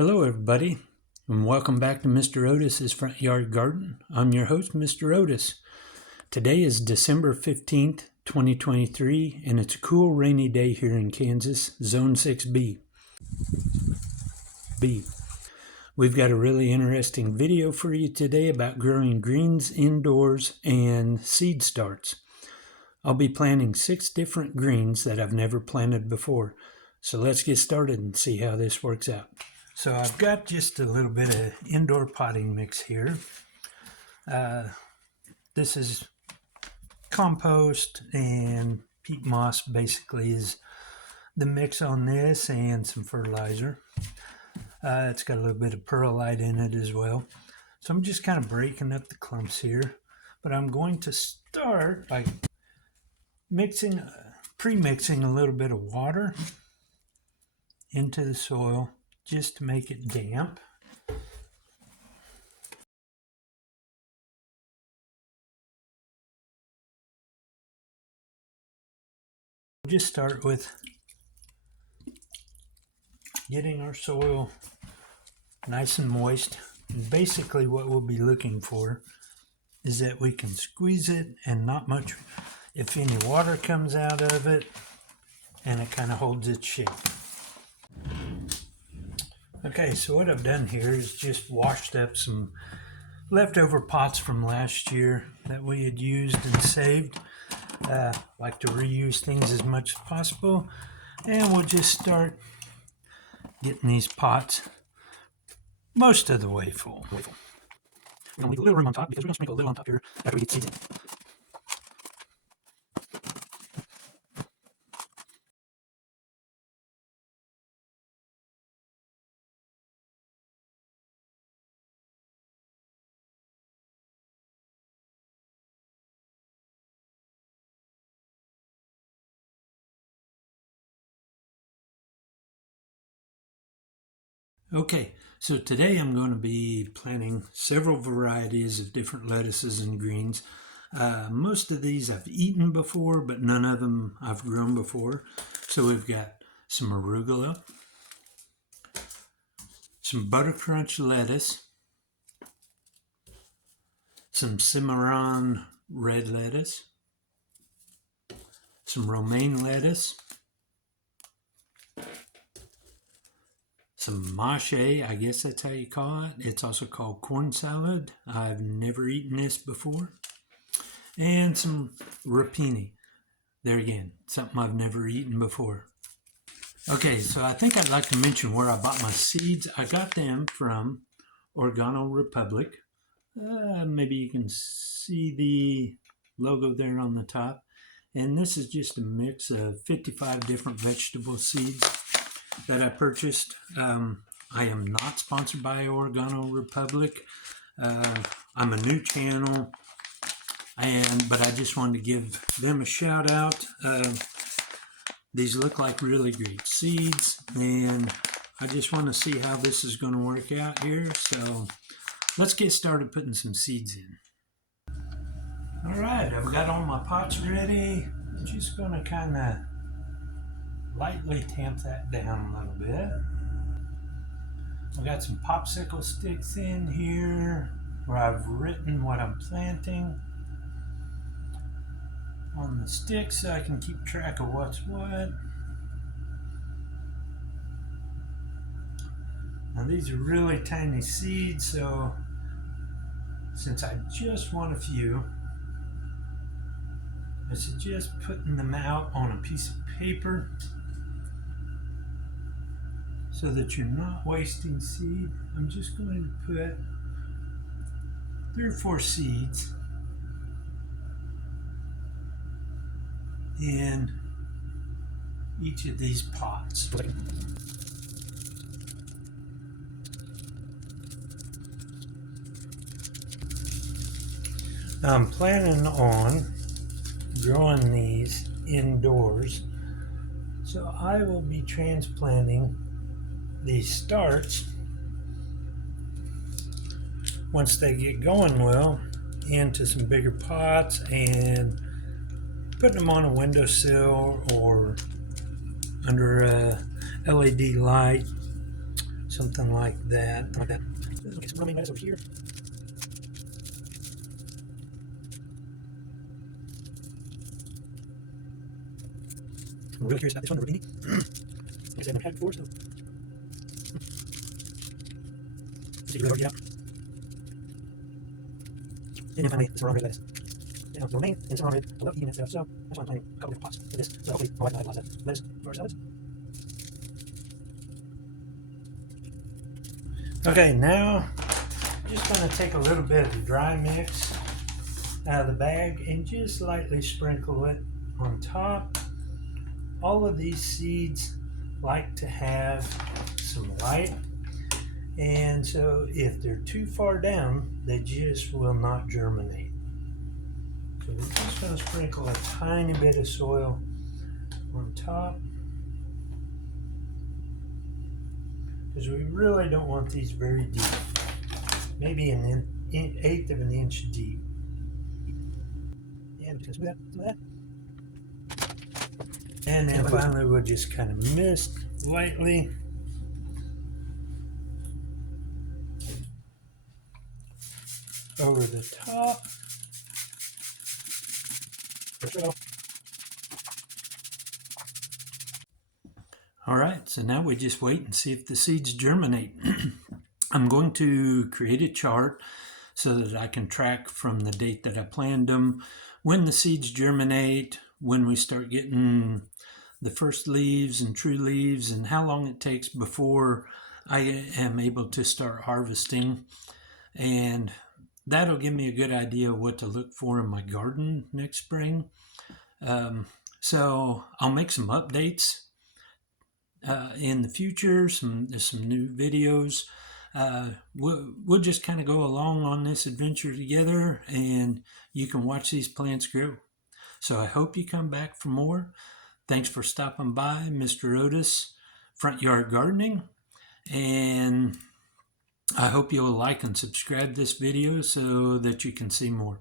Hello everybody, and welcome back to Mr. Otis's Front Yard Garden. I'm your host, Mr. Otis. Today is December 15th, 2023, and it's a cool rainy day here in Kansas, Zone 6B. We've got a really interesting video for you today about growing greens indoors and seed starts. I'll be planting 6 different greens that I've never planted before. So let's get started and see how this works out. So I've got just a little bit of indoor potting mix here. This is compost and peat moss basically is the mix on this, and some fertilizer. It's got a little bit of perlite in it as well. So I'm just kind of breaking up the clumps here, but I'm going to start by pre-mixing a little bit of water into the soil just to make it damp. We'll just start with getting our soil nice and moist. And basically what we'll be looking for is that we can squeeze it and not much, if any water comes out of it, and it kind of holds its shape. Okay, so what I've done here is just washed up some leftover pots from last year that we had used and saved. Like to reuse things as much as possible, and we'll just start getting these pots most of the way full. We're going to leave a little room on top because we're going to sprinkle a little on top here after we get seeds in. Okay, so today I'm going to be planting several varieties of different lettuces and greens. Most of these I've eaten before, but none of them I've grown before. So we've got some arugula, some buttercrunch lettuce, some Cimarron red lettuce, some romaine lettuce, some mâche, I guess that's how you call it. It's also called corn salad. I've never eaten this before. And some rapini. There again, something I've never eaten before. Okay, so I think I'd like to mention where I bought my seeds. I got them from Organo Republic. Maybe you can see the logo there on the top. And this is just a mix of 55 different vegetable seeds that I purchased. I am not sponsored by Organo Republic. I'm a new channel, but I just wanted to give them a shout out. These look like really great seeds, and I just want to see how this is going to work out here. So let's get started putting some seeds in. All right, I've got all my pots ready. I'm just going to kind of lightly tamp that down a little bit. I've got some popsicle sticks in here where I've written what I'm planting on the sticks so I can keep track of what's what. Now these are really tiny seeds, so since I just want a few, I suggest putting them out on a piece of paper so that you're not wasting seed. I'm just going to put 3 or 4 seeds in each of these pots. I'm planning on growing these indoors, so I will be transplanting these starts, once they get going well, into some bigger pots and putting them on a windowsill or under a LED light so something like that. Okay, some romaine lettuce over here. I'm really curious about this one, the rapini. Like I said, I've never had it before, so let's really work it out. And then finally, some romaine lettuce. You know, romaine and some romaine, I love eating that stuff, so that's why I'm planning a couple different pots for this. So hopefully my wife and I have lots of lettuce for our salads. Okay, now I'm just going to take a little bit of the dry mix out of the bag and just lightly sprinkle it on top. All of these seeds like to have some light, and so if they're too far down, they just will not germinate. So we're just going to sprinkle a tiny bit of soil on top, because we really don't want these very deep, maybe an eighth of an inch deep. And I'm just going to smooth out some of that. And then finally we'll just kind of mist lightly. Over the top. All right, so now we just wait and see if the seeds germinate. I'm going to create a chart so that I can track from the date that I planned them, when the seeds germinate, when we start getting the first leaves and true leaves, and how long it takes before I am able to start harvesting. And that'll give me a good idea of what to look for in my garden next spring. So I'll make some updates in the future, some new videos. We'll just kind of go along on this adventure together, and you can watch these plants grow. So I hope you come back for more. Thanks for stopping by, Mr. Otis Front Yard Gardening, and I hope you'll like and subscribe this video so that you can see more.